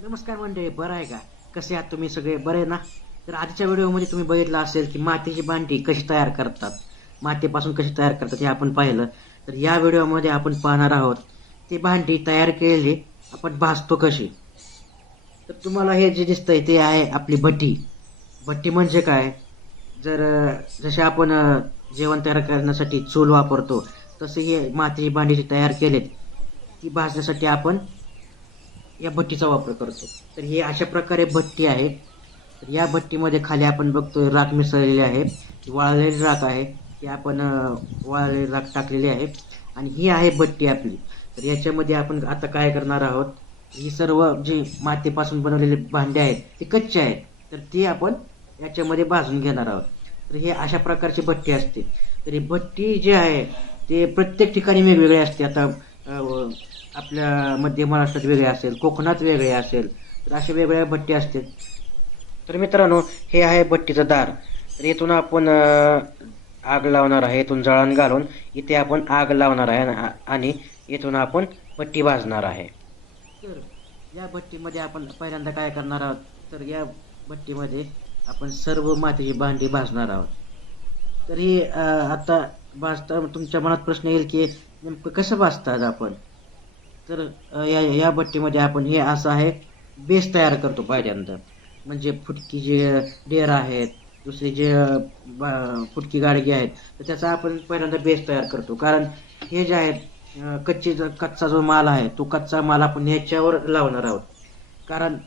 नमस्कार मंडळी बरं आहे का? कसे आहात तुम्ही सगळे? बरे ना? तर आजच्या व्हिडिओमध्ये तुम्ही बघितलं असेल की मातीची भांडी कशी तयार करतात. मातीपासून कशी तयार करतात हे आपण पाहिलं. तर या व्हिडिओमध्ये आपण पाहणार आहोत ती भांडी तयार केलेली आपण भासतो कशी. तर तुम्हाला हे जे दिसतंय ते आहे आपली भट्टी. भट्टी म्हणजे काय? जर जसे आपण जेवण तयार करण्यासाठी चूल वापरतो तसे हे मातीची भांडी जी तयार केलेत ती भाजण्यासाठी आपण या भट्टीचा वापर करतो. तर हे अशा प्रकारे भट्टी आहे. तर या भट्टीमध्ये खाली आपण बघतोय राख मिसळलेली आहे. वाळलेली राख आहे. ही आपण वाळलेली राख टाकलेली आहे. आणि ही आहे भट्टी आपली. तर याच्यामध्ये आपण आता काय करणार आहोत? ही सर्व जी मातीपासून बनवलेले भांडे आहेत ते कच्चे आहेत. तर ती आपण याच्यामध्ये भाजून घेणार आहोत. तर हे अशा प्रकारची भट्टी असते. तर ही भट्टी जी आहे ते प्रत्येक ठिकाणी वेगवेगळी असते. आता आपल्या मध्य महाराष्ट्रात वेगळे असेल कोकणात वेगळे असेल तर अशा वेगवेगळ्या भट्टी असतील. तर मित्रांनो हे आहे भट्टीचं दार. तर इथून आपण आग लावणार आहे इथून जळण घालून. इथे आपण आग लावणार आहे आणि- इथून आपण भट्टी भाजणार आहे. तर या भट्टीमध्ये आपण पहिल्यांदा काय करणार आहोत? तर या भट्टीमध्ये आपण सर्व मातीची भांडी भाजणार आहोत. तर ही आता भाजता तुमच्या मनात प्रश्न येईल की नेमकं कसं भाजतात आपण? तर या या भट्टीमध्ये आपण हे असं आहे बेस तयार करतो पहिल्यांदा. म्हणजे फुटकी जे डेर आहेत दुसरे जे बा- फुटकी गाडगी आहेत तर त्याचा आपण पहिल्यांदा बेस तयार करतो. कारण हे जे आहेत कच्चे जो- कच्चा जो माल आहे तो कच्चा माल आपण ह्याच्यावर लावणार आहोत. कारण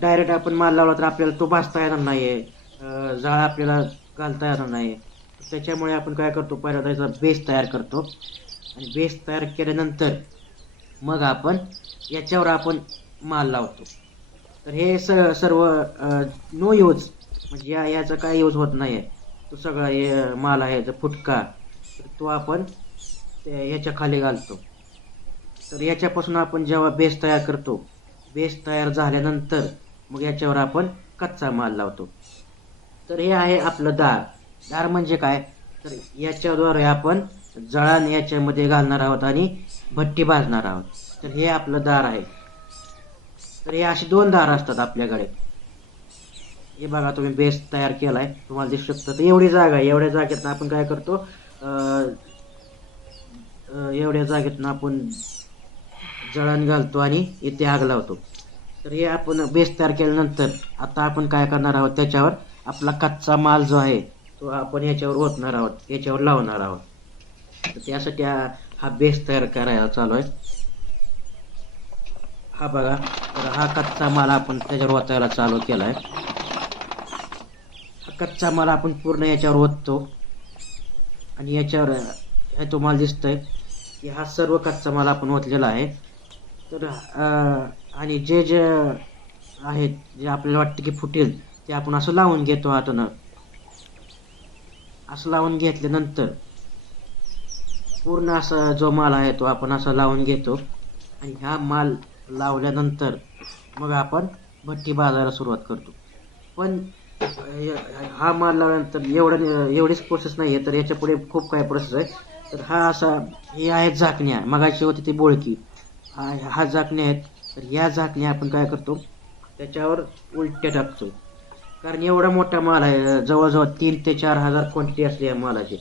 डायरेक्ट आपण माल लावला तर आपल्याला तो भाजता येणार नाही आहे जाळा आपल्याला घालता येणार नाही त्याच्यामुळे आपण काय करतो पहिल्यांदा बेस तयार करतो. आणि बेस तयार केल्यानंतर मग आपण याच्यावर आपण माल लावतो. तर हे स सर्व नो यूज म्हणजे या याचा काय यूज होत नाही आहे तो सगळा हे माल आहे जो फुटका. तर तो आपण याच्या खाली घालतो. तर याच्यापासून आपण जेव्हा बेस तयार करतो बेस तयार झाल्यानंतर मग याच्यावर आपण कच्चा माल लावतो. तर हे आहे आपलं दार दार म्हणजे काय? तर याच्याद्वारे आपण जळान याच्यामध्ये घालणार आहोत आणि भट्टी भाजणार आहोत. तर हे आपलं दार आहे. तर हे असे दोन दार असतात आपल्याकडे. हे बघा तुम्ही बेस तयार केला आहे तुम्हाला दिसू शकतं तर एवढी जागा आहे. एवढ्या जागेतनं आपण काय करतो? एवढ्या जागेतनं आपण जळण घालतो आणि इथे आग लावतो. तर हे आपण बेस तयार केल्यानंतर आता आपण काय करणार आहोत? त्याच्यावर आपला कच्चा माल जो आहे तो आपण याच्यावर ओतणार आहोत. याच्यावर लावणार आहोत. तर त्यासाठी हा बेस तयार करायला चालू आहे हा बघा तर हा कच्चा माल आपण त्याच्यावर ओतायला चालू केला आहे हा कच्चा माल आपण पूर्ण याच्यावर ओततो. आणि याच्यावर हे तुम्हाला दिसतंय की हा सर्व कच्चा माल आपण ओतलेला आहे. तर आणि जे जे आहेत जे आपल्याला वाटतं की फुटेल ते आपण असं लावून घेतो हातानं असं लावून घेतल्यानंतर पूर्ण असा जो माल आहे तो आपण असा लावून घेतो. आणि हा माल लावल्यानंतर मग आपण भट्टी बाजाराला सुरुवात करतो. पण हा माल लावल्यानंतर एवढं एवढीच प्रोसेस नाही आहे तर याच्यापुढे खूप काही प्रोसेस आहे. तर हा असा हे आहेत झाकण्या मगाची होती ती बोळकी. हा हा झाकण्या आहेत. तर ह्या झाकण्या आपण काय करतो त्याच्यावर उलट्या टाकतो. कारण एवढा मोठा माल आहे जवळजवळ तीन ते चार हजार क्वांटिटी असली या मालाची.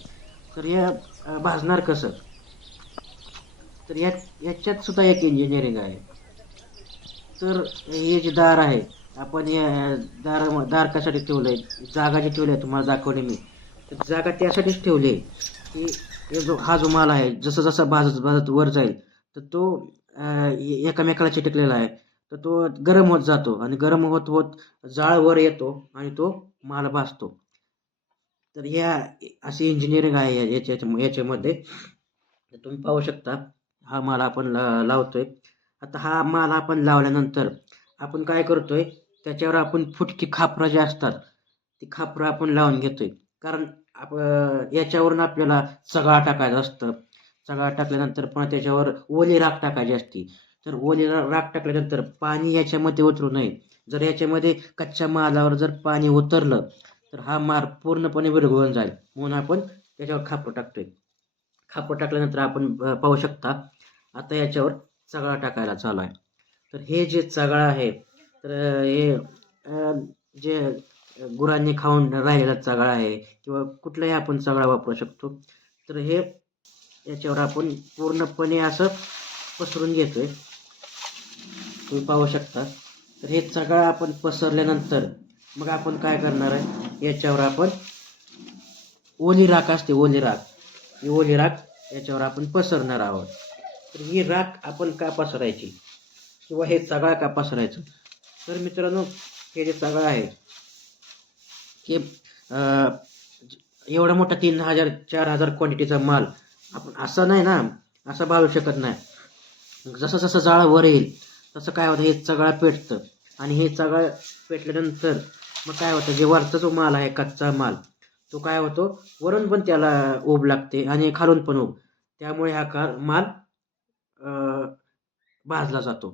तर या भाजणार कसं? तर या याच्यात सुद्धा एक इंजिनिअरिंग आहे. तर हे जे दार आहे आपण या दार दार कशासाठी आहे जागा जी ठेवली आहे तुम्हाला दाखवली मी. तर जागा त्यासाठीच ठेवली आहे की हे जो हा जो माल आहे जसं जसं भाजत भाजत वर जाईल तर तो अं, एकामेकाला चिटकलेला आहे. तर तो गरम होत जातो आणि गरम होत होत जाळ वर येतो आणि तो माल भाजतो. तर ह्या असे इंजिनिअरिंग आहे या- याच्या याच्यामध्ये. तर तुम्ही पाहू शकता हा माल आपण ला लावतोय. आता हा माल आपण लावल्यानंतर आपण काय करतोय त्याच्यावर आपण फुटकी खापरं जे असतात ती खापरं आपण लावून घेतोय. कारण आप याच्यावरून आपल्याला सगळा टाकायचं असतं. सगळा टाकल्यानंतर पण त्याच्यावर ओली राख टाकायची असती. तर ओली राख टाकल्यानंतर पाणी याच्यामध्ये उतरू नये. जर याच्यामध्ये कच्च्या मालावर जर पाणी उतरलं तर हा मार पूर्णपणे विरघळून जाईल. म्हणून आपण त्याच्यावर खापरं टाकतोय. खापर टाकल्यानंतर आपण पाहू शकता आता याच्यावर चगळा टाकायला चालू आहे. तर हे जे चगळा आहे तर हे जे गुरांनी खाऊन राहिलेला चगळा आहे किंवा कुठलाही आपण चगळा वापरू शकतो तर हे याच्यावर आपण पूर्णपणे असं पसरून घेतोय. तुम्ही पाहू शकता. तर हे चगळा आपण पसरल्यानंतर मग आपण काय करणार आहे? याच्यावर आपण ओली राख असते ओली राख. ही ओली राख याच्यावर आपण पसरणार आहोत. तर ही राख आपण का पसरायची? किंवा हे चगळा का पसरायचं? तर मित्रांनो हे जे चगळा आहे की एवढा मोठा तीन हजार चार हजार क्वांटिटीचा माल आपण असा नाही ना असा बाळू शकत नाही. जसं जसं जाळं वर येईल तसं काय होतं? हे चगळा पेटतं. आणि हे चगळा पेटल्यानंतर मग काय होतं जे वरचा जो माल आहे कच्चा माल तो काय होतो वरून पण त्याला ओब लागते आणि खालून पण ओब. त्यामुळे हा का माल भाजला जातो.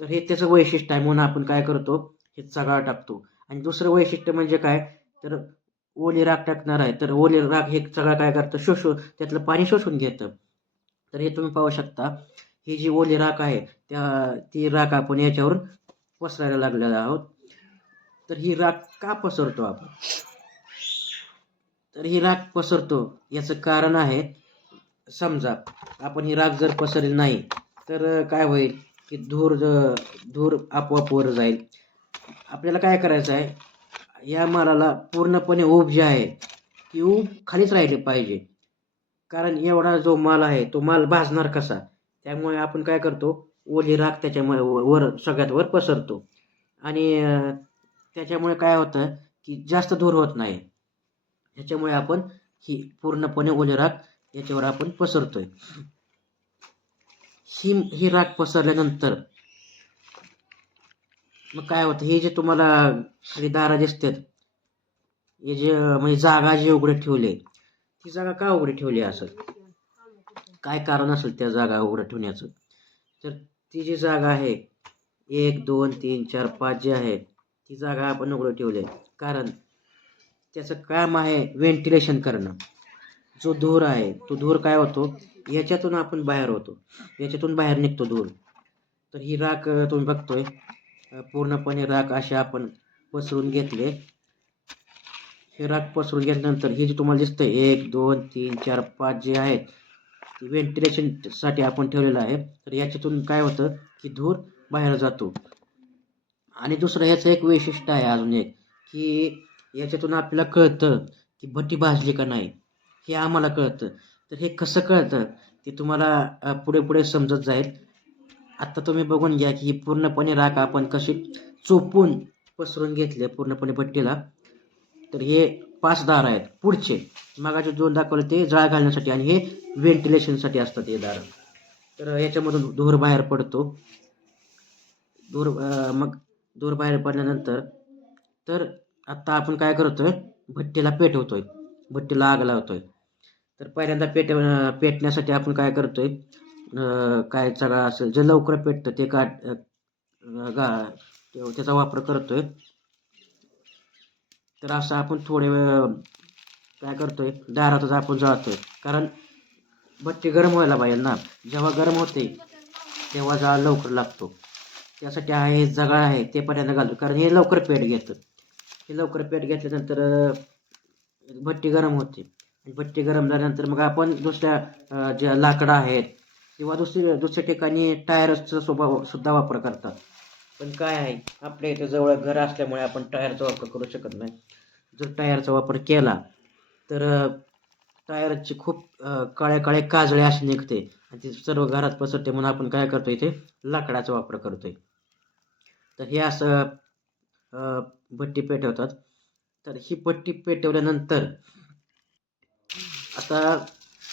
तर हे त्याचं वैशिष्ट्य आहे. म्हणून आपण काय करतो हे सगळा टाकतो. आणि दुसरं वैशिष्ट्य म्हणजे काय तर ओली राख टाकणार आहे. तर ओली राख हे सगळं काय करतं शोषून त्यातलं पाणी शोषून घेतं. तर हे तुम्ही पाहू शकता. ही जी ओली राख आहे त्या ती राख आपण याच्यावर पसरायला लागलेला आहोत. तर ही राख का पसरतो आपण? तर ही राख पसरतो याचं कारण आहे समजा आपण ही राख जर पसरली नाही तर काय होईल? की धूर धूर आपोआप वर जाईल. आपल्याला काय करायचं आहे? या मालाला पूर्णपणे ऊब जी आहे ती ऊब खालीच राहिली पाहिजे. कारण एवढा जो माल आहे तो माल भाजणार कसा? त्यामुळे आपण काय करतो? ओली राख त्याच्यामुळे वर सगळ्यात वर पसरतो. आणि त्याच्यामुळे काय होतं की जास्त धूर होत नाही. ह्याच्यामुळे आपण ही पूर्णपणे ओली राख याच्यावर आपण पसरतोय. ही ही राख पसरल्यानंतर मग काय होतं हे जे तुम्हाला खाली दारा दिसतात हे जे म्हणजे जागा जी उघडे ठेवली ती जागा का उघडी ठेवली असं? काय कारण असेल त्या जागा उघडं ठेवण्याचं? तर ती जी जागा आहे एक दोन तीन चार पाच जी आहे ती जागा आपण उघडं ठेवली आहे. कारण त्याचं काम आहे व्हेंटिलेशन करणं. जो धूर आहे तो धूर काय होतो? याच्यातून आपण बाहेर होतो. याच्यातून बाहेर निघतो धूर. तर ही राख तुम्ही बघतोय पूर्णपणे राख असे आपण पसरून घेतले. हे राख पसरून घेतल्यानंतर हे जे तुम्हाला दिसतंय एक दोन तीन चार पाच जे आहेत ते व्हेंटिलेशनसाठी आपण ठेवलेलं आहे. तर याच्यातून काय होतं? की धूर बाहेर जातो. आणि दुसरं याचं एक वैशिष्ट्य आहे अजून एक की याच्यातून आपल्याला कळतं की भट्टी भाजली का नाही हे आम्हाला कळतं. तर हे कसं कळतं? ते तुम्हाला पुढे पुढे समजत जाईल. आत्ता तुम्ही बघून घ्या की ही पूर्णपणे राख आपण कशी चोपून पसरून घेतले पूर्णपणे भट्टीला. तर हे पाच दार आहेत पुढचे. मागाचे दोन दाखवले ते जाळ घालण्यासाठी आणि हे व्हेंटिलेशनसाठी असतात हे दार. तर याच्यामधून धूर बाहेर पडतो. धूर मग दूर बाहेर पडल्यानंतर तर आत्ता आपण काय करतोय? भट्टीला पेटवतोय. भट्टीला आग लावतोय. तर पहिल्यांदा पेट पेटण्यासाठी आपण काय करतोय? काय सगळं असेल जे लवकर पेटतं ते का गा त्याचा वापर करतोय. तर असं आपण थोडे वेळ काय करतोय? दारातच आपण जाळतोय कारण भट्टी गरम व्हायला पाहिजे ना. जेव्हा गरम होते तेव्हा जाळ लवकर लागतो. त्यासाठी हा हे जगाळ आहे ते पर्यंत घालतो. कारण हे लवकर पेट घेतं. हे लवकर पेट घेतल्यानंतर भट्टी गरम होते. आणि भट्टी गरम झाल्यानंतर मग आपण दुसऱ्या ज्या लाकडं आहेत किंवा दुसरी दुसऱ्या ठिकाणी टायरचा स्वभाव सुद्धा वापर करतात. पण काय आहे आपल्या इथं जवळ घर असल्यामुळे आपण टायरचा वापर करू शकत नाही. जर टायरचा वापर केला तर टायरचे टायरची खूप काळे काळे काजळे असे निघते. आणि ते सर्व घरात पसरते म्हणून आपण काय करतो इथे लाकडाचा वापर करतोय. तर हे असं भट्टी पेटवतात. तर ही भट्टी पेटवल्यानंतर आता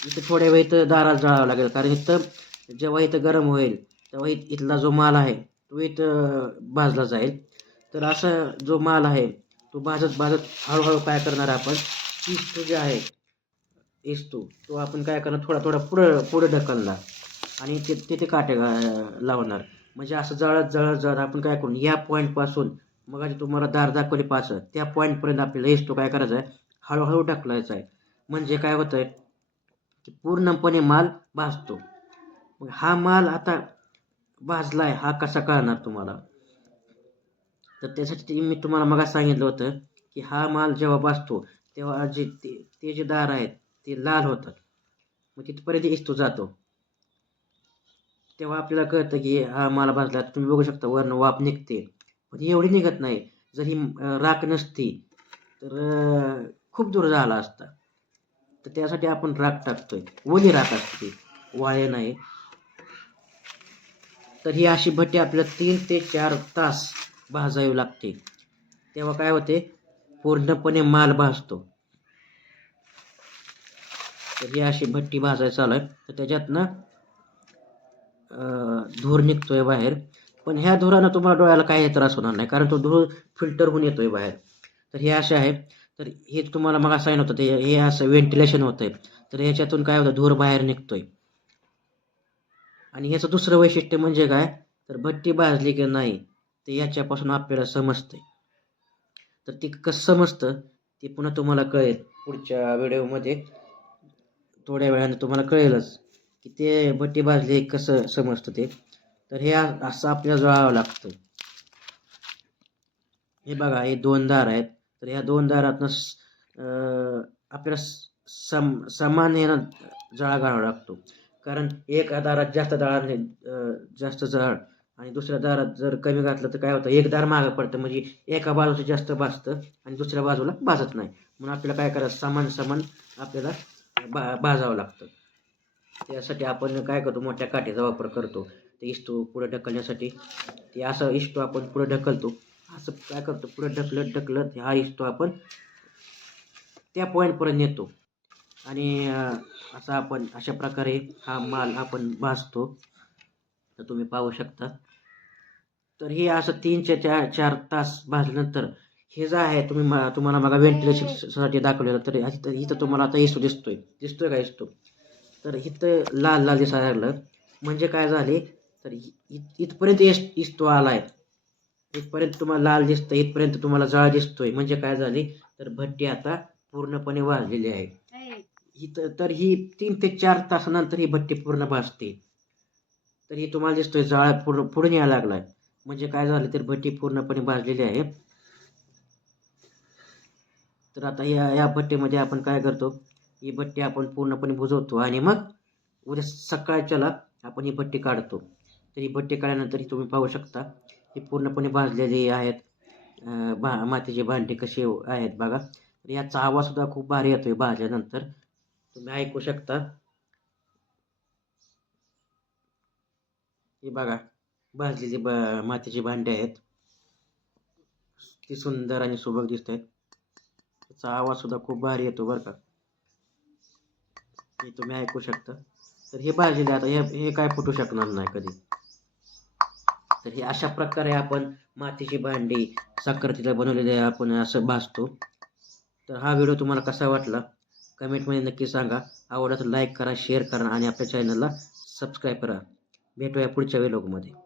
इथे थोड्या वेळ इथं दारात जाळावं लागेल. कारण इथं जेव्हा इथं गरम होईल तेव्हा इथला जो माल आहे तो इथं भाजला जाईल. तर असा जो माल आहे तो भाजत भाजत हळूहळू काय करणार आपण? इस्तू जे आहे इस्तू तो आपण काय करणार? थोडा थोडा पुढं पुढं ढकलणार. आणि ते तिथे काटे लावणार. म्हणजे असं जळत जळत जळत आपण काय करू? या पॉईंटपासून मग आधी तुम्हाला दार दाखवले पाच त्या पॉईंटपर्यंत आपल्याला इस्तू काय करायचा आहे हळूहळू ढकलायचा आहे म्हणजे काय होतं आहे की पूर्णपणे माल भाजतो. मग हा माल आता भाजला आहे हा कसा कळणार तुम्हाला? तर त्यासाठी मी तुम्हाला मग सांगितलं होतं की हा माल जेव्हा भाजतो तेव्हा जे ते ते जे दार आहेत ते लाल होतात. मग तिथपर्यंत इस्तो जातो. तेव्हा आपल्याला कळतं की हा माल भाजला तुम्ही बघू शकता वरनं वाफ निघते. पण एवढी निघत नाही. जर ही राख नसती तर खूप दूर झाला असता. तर त्यासाठी आपण राख टाकतोय. ओली राख असते. वाळे नाही. तर ही अशी भट्टी आपल्याला तीन ते चार तास भाजावी लागते. तेव्हा काय होते? पूर्णपणे माल भाजतो. तर ही अशी भट्टी भाजायला चालू आहे. तर त्याच्यातनं धूर निघतोय बाहेर. पण ह्या धुरानं तुम्हाला डोळ्याला काही त्रास होणार नाही कारण तो धूर फिल्टर होऊन येतोय बाहेर. तर हे असे आहे तर हे तुम्हाला मग असं होतं ते हे असं व्हेंटिलेशन होतंय. तर ह्याच्यातून काय होतं धूर बाहेर निघतोय. आणि ह्याचं दुसरं वैशिष्ट्य म्हणजे काय? तर भट्टी भाजली की नाही ते याच्यापासून आपल्याला समजतंय. तर ती कसं समजतं ते पुन्हा तुम्हाला कळेल पुढच्या व्हिडिओमध्ये थोड्या वेळाने तुम्हाला कळेलच. की ते भट्टी भाजली कसं समजतं ते. तर हे असं आपल्याला जळावं लागतं. हे बघा हे दोन दार आहेत. तर ह्या दोन दारातनं आपल्याला सम समान यानं जळा घालावा लागतो. कारण एका दारात जास्त दळाने जास्त जळ आणि दुसऱ्या दारात जर कमी घातलं तर काय होतं? एक दार मागं पडतं. म्हणजे एका बाजूचं जास्त भाजतं आणि दुसऱ्या बाजूला भाजत नाही. म्हणून आपल्याला काय करायचं? समान समान आपल्याला बा भाजावं लागतं. त्यासाठी आपण काय करतो मोठ्या काठीचा वापर करतो. ते इष्टू पुढे ढकलण्यासाठी. ते असं इष्टू आपण पुढे ढकलतो. असं काय करतो पुढे ढकलत ढकलत हा इष्टू आपण त्या पॉईंटपर्यंत नेतो. आणि असा आपण अशा प्रकारे हा माल आपण भाजतो. तर तुम्ही पाहू शकता. तर हे असं तीनच्या चार चार तास भाजल्यानंतर हे जे आहे तुम्ही म- तुम्हाला मला व्हेंटिलेशनसाठी दाखवलेलं. तर इथं तुम्हाला आता इस्तो दिसतोय. दिसतोय का इस्तो तर इथं लाल लाल दिसायला लागलं. म्हणजे काय झाले? तर इ- इत- इथपर्यंत इस इस्तो आलाय. इथपर्यंत तुम्हाला लाल दिसतं इथपर्यंत तुम्हाला जाळ दिसतोय. म्हणजे काय झाले? तर भट्टी आता पूर्णपणे वाजलेली आहे. इथं तर ही तीन ते चार तासानंतर ही भट्टी पूर्ण भाजते. तर ही तुम्हाला दिसतोय जाळ पूर्ण पुढे यायला लागलाय. म्हणजे काय झालं? तर भट्टी पूर्णपणे भाजलेली आहे. तर आता या या भट्टीमध्ये आपण काय करतो? ही भट्टी आपण पूर्णपणे बुजवतो आणि मग उद्या सकाळच्याला आपण ही भट्टी काढतो. तर ही भट्टी काढल्यानंतरही तुम्ही पाहू शकता ही पूर्णपणे भाजलेली आहेत. भा मातीची भांडी कशी आहेत बघा. तर याचा आवाजसुद्धा खूप भारी येतो आहे भाजल्यानंतर. तुम्ही ऐकू शकता. ही बघा भाजलेली ब मातीची भांडी आहेत. ती सुंदर आणि सुबक दिसत आहेत त्याचा आवाजसुद्धा खूप भारी येतो बरं का. हे तुम्ही ऐकू शकता. तर हे पाहिजे आता हे हे काय फुटू शकणार नाही कधी. तर हे अशा प्रकारे आपण मातीची भांडी साखरतीला बनवलेले आपण असं भाजतो. तर हा व्हिडिओ तुम्हाला कसा वाटला? कमेंटमध्ये नक्की सांगा. आवडला तर लाईक करा शेअर करा आणि आपल्या चॅनलला सबस्क्राईब करा. भेटूया पुढच्या व्हिडिओमध्ये